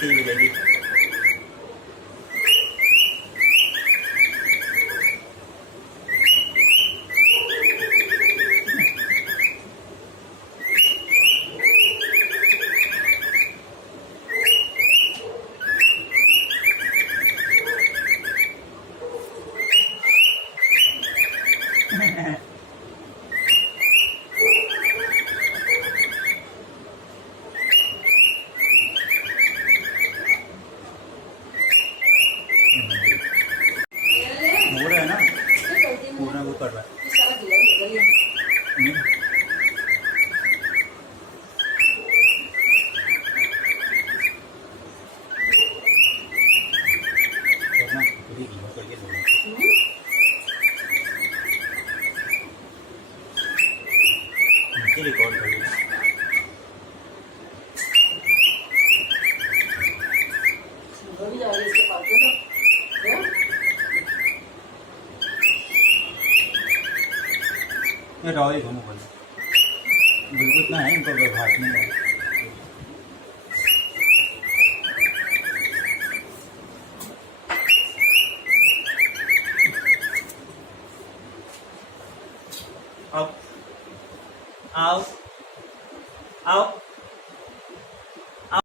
बेइज्जती हो जाएगी। हो रहा है ना, पूरा वो कर रहा है। करना पूरी घीमा करके देना। नीचे रिकॉर्ड कर देना। ये रॉय घूमो भाई, बिल्कुल इतना है इनको हाथ नहीं है।